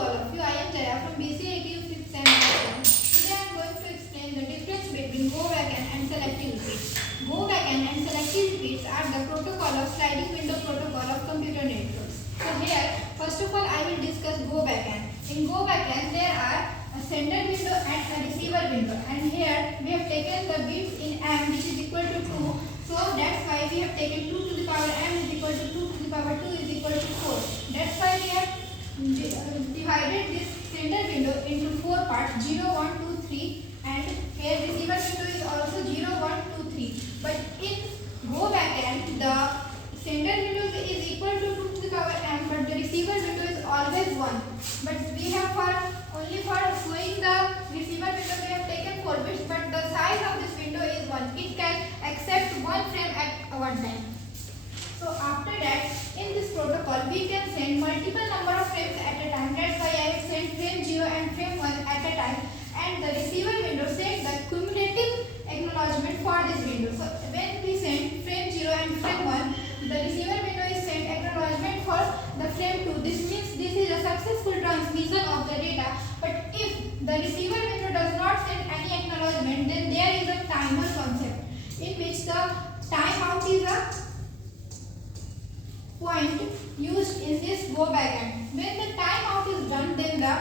all of you. I am Jaya from BCAQ 5th Sem. Today I am going to explain the difference between go backend and selective repeats. Go backend and selective repeats are the protocol of sliding window protocol of computer networks. So here, first of all, I will discuss go backend. In go backend, there are a sender window and a receiver window. And here we have taken the bits in m, which is equal to 2. So that's why we have taken 2 to the power m is equal to 2 to the power 2 is equal to 4. That's why we have divided this sender window into 4 parts, 0, 1, 2, 3, and here receiver window is also 0, 1, 2, 3. But in go backend, the sender window is equal to 2 to the power m, but the receiver window is always 1. But we have only for showing the receiver window we have taken 4 bits, but the size of this window is 1. It can accept one frame at one time. So after that, in this protocol, we can send multiple number of frames at a time. That's why I have sent frame 0 and frame 1 at a time. And the receiver window sends the cumulative acknowledgement for this window. So when we send frame 0 and frame 1, the receiver window is sent acknowledgement for the frame 2. This means this is a successful transmission of the data. But if the receiver window does not send any acknowledgement, then there is a timer concept in which the timeout is a point used in this go backend. When the timeout is done, then the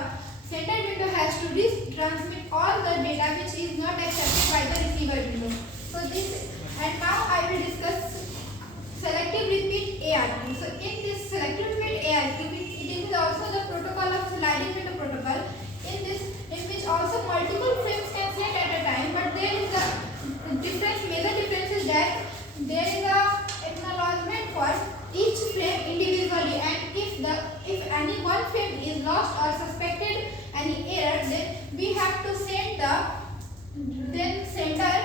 sender window has to transmit all the data which is not accepted by the receiver window. So this, and now I will discuss selective repeat ARQ. So in this selective repeat ARQ, it is also the protocol of sliding window protocol. In which also multiple frames can set at a time, but there is a difference. Major difference is that there is a acknowledgement for each frame individually, and if any one frame is lost or suspected any error, then we have to send the sender,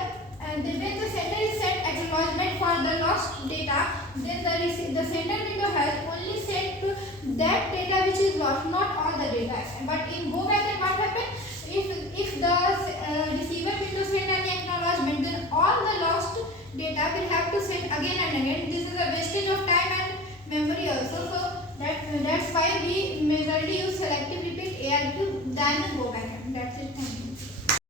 and when the sender is sent acknowledgement for the lost data, then the sender window has only sent to that data which is lost, not all the data. But in go backend, what happens? If the receiver window send any acknowledgement, then all the lost data will have to send again and again. This is a wastage of time and memory also. So that's why we majorly use selective repeat ARQ than go backend. That's it. Thank you.